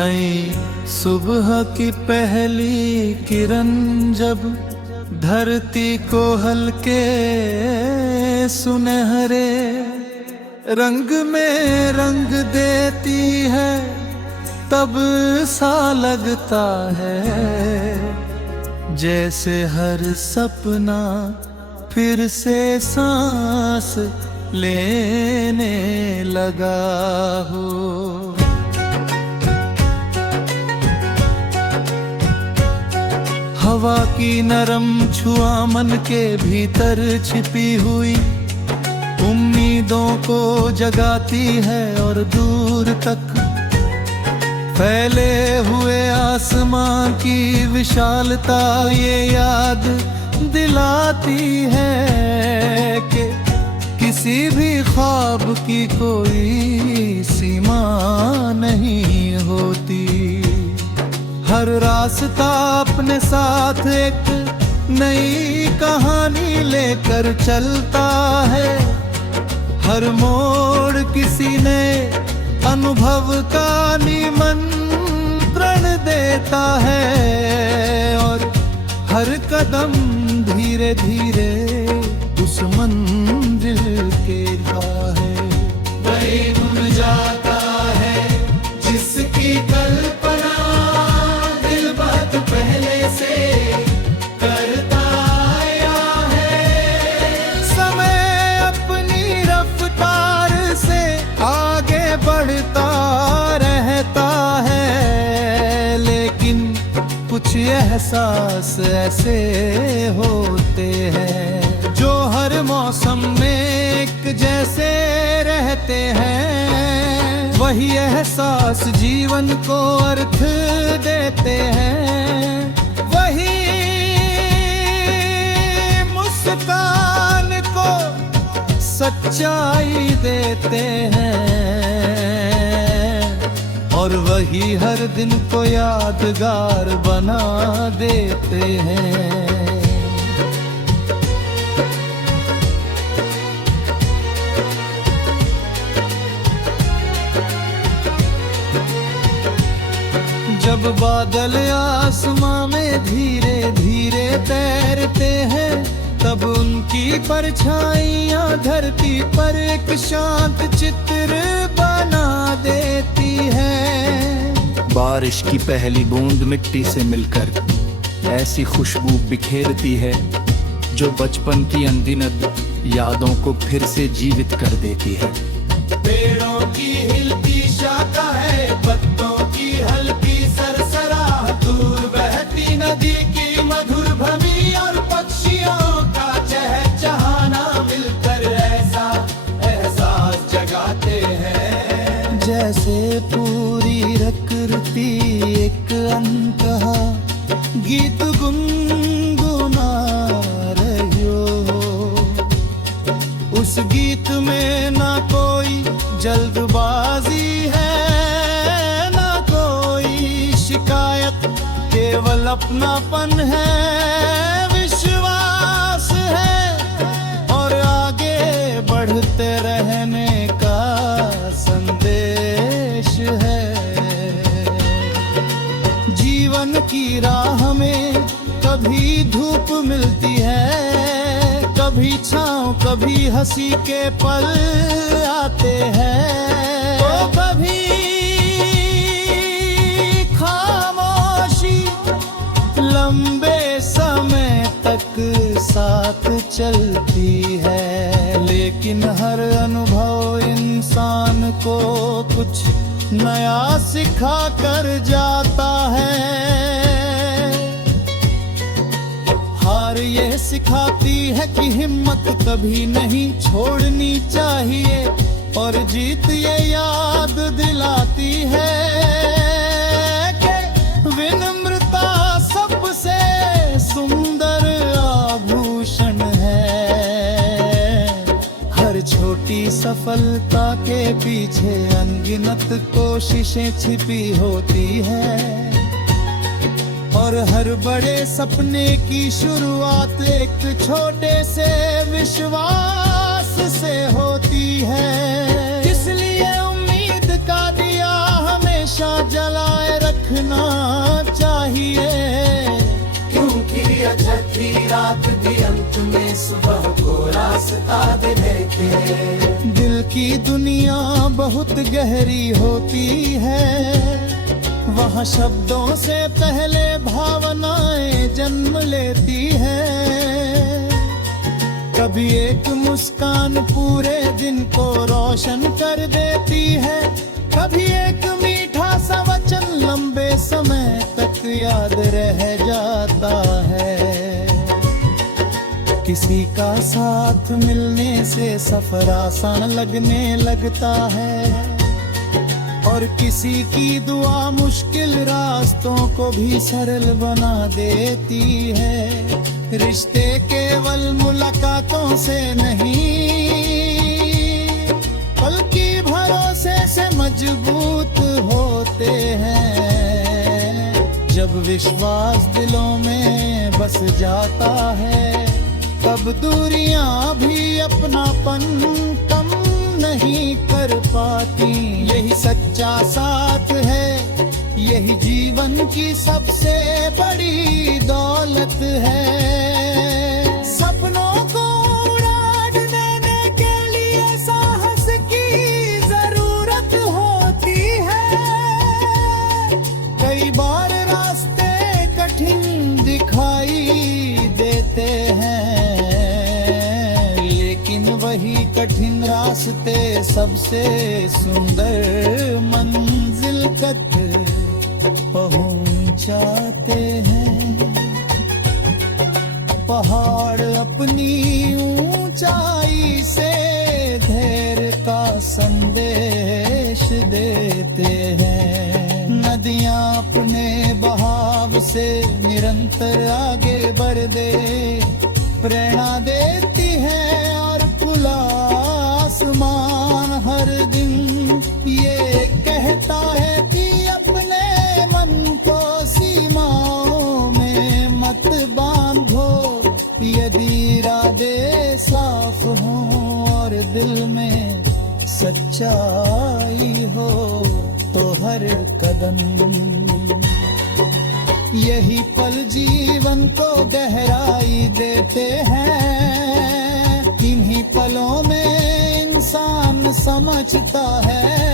नई सुबह की पहली किरण जब धरती को हल्के सुनहरे रंग में रंग देती है, तब सा लगता है जैसे हर सपना फिर से सांस लेने लगा हो। हवा की नरम छुआ मन के भीतर छिपी हुई उम्मीदों को जगाती है, और दूर तक फैले हुए आसमां की विशालता ये याद दिलाती है कि किसी भी ख्वाब की कोई सीमा नहीं होती। हर रास्ता अपने साथ एक नई कहानी लेकर चलता है, हर मोड़ किसी ने अनुभव का निमंत्रण देता है, और हर कदम धीरे धीरे उस मंजिल के है। वही गुम जाता है जिसकी कल्पना दिल बहुत पहले से करता आया है। समय अपनी रफ्तार से आगे बढ़ता रहता है, लेकिन कुछ एहसास ऐसे होते हैं जो हर मौसम में एक जैसे रहते हैं। वही एहसास जीवन को अर्थ देते हैं, वही मुस्कान को सच्चाई देते हैं, और वही हर दिन को यादगार बना देते हैं। जब बादल आसमां में धीरे धीरे तैरते हैं, तब उनकी परछाइयां धरती पर एक शांत चित्र बना देती है। बारिश की पहली बूंद मिट्टी से मिलकर ऐसी खुशबू बिखेरती है जो बचपन की अनगिनत यादों को फिर से जीवित कर देती है। पेड़ों की हिलती शाखा है, पत्तों की हल्की सरसराहट, दूर बहती नदी की मधुर भमी, और पक्षियों का चहचहाना मिलकर ऐसा एहसास जगाते हैं जैसे पूरी प्रकृति एक अनकहा गीत गुनगुना रही हो। उस गीत में ना कोई जल्दबाजी है, ना कोई शिकायत, केवल अपनापन है, विश्वास है, और आगे बढ़ते रहने का संदेश है। जीवन की राह में कभी धूप मिलती है, कभी छाँव, कभी हंसी के पल आते हैं, तो कभी खामोशी लंबे समय तक साथ चलती है। लेकिन हर अनुभव इंसान को कुछ नया सिखा कर जाता है। हार ये सिखाती है कि हिम्मत कभी नहीं छोड़नी चाहिए, और जीत ये याद दिलाती है कि विनम्रता सबसे सुंदर आभूषण है। हर छोटी सफलता के पीछे अनगिनत कोशिशें छिपी होती है, और हर बड़े सपने की शुरुआत एक छोटे से विश्वास से होती है। इसलिए उम्मीद का दिया हमेशा हमेशा जलाए रखना चाहिए, क्योंकि अछती रात भी अंत में सुबह को रास्ता दिखाते। दिल की दुनिया बहुत गहरी होती है, वहाँ शब्दों से पहले भावनाएं जन्म लेती है। कभी एक मुस्कान पूरे दिन को रोशन कर देती है, कभी एक मीठा सा वचन लंबे समय तक याद रह जाता है। किसी का साथ मिलने से सफर आसान लगने लगता है, और किसी की दुआ मुश्किल रास्तों को भी सरल बना देती है। रिश्ते केवल मुलाकातों से नहीं, बल्कि भरोसे से मजबूत होते हैं। जब विश्वास दिलों में बस जाता है, तब दूरियां भी अपनापन कम नहीं कर पाती। यही सच्चा साथ है, यही जीवन की सबसे बड़ी दौलत है। सपनों को उड़ा देने के लिए साहस की जरूरत होती है। कई बार रास्ते कठिन दिखाई देते हैं, लेकिन वही कठिन रास्ते सबसे सुंदर मंजिल तक पहुंचाते हैं। पहाड़ अपनी ऊंचाई से धैर्य का संदेश देते हैं। नदियां अपने बहाव से निरंतर आगे बढ़ दे प्रेरणा देती है, और खुला आसमान हर दिन ये कहता है कि अपने मन को सीमाओं में मत बांधो। यदि इरादे साफ हों और दिल में सच्चाई हो, तो हर कदम यही पल जीवन को गहराई देते हैं। इन्हीं पलों में इंसान समझता है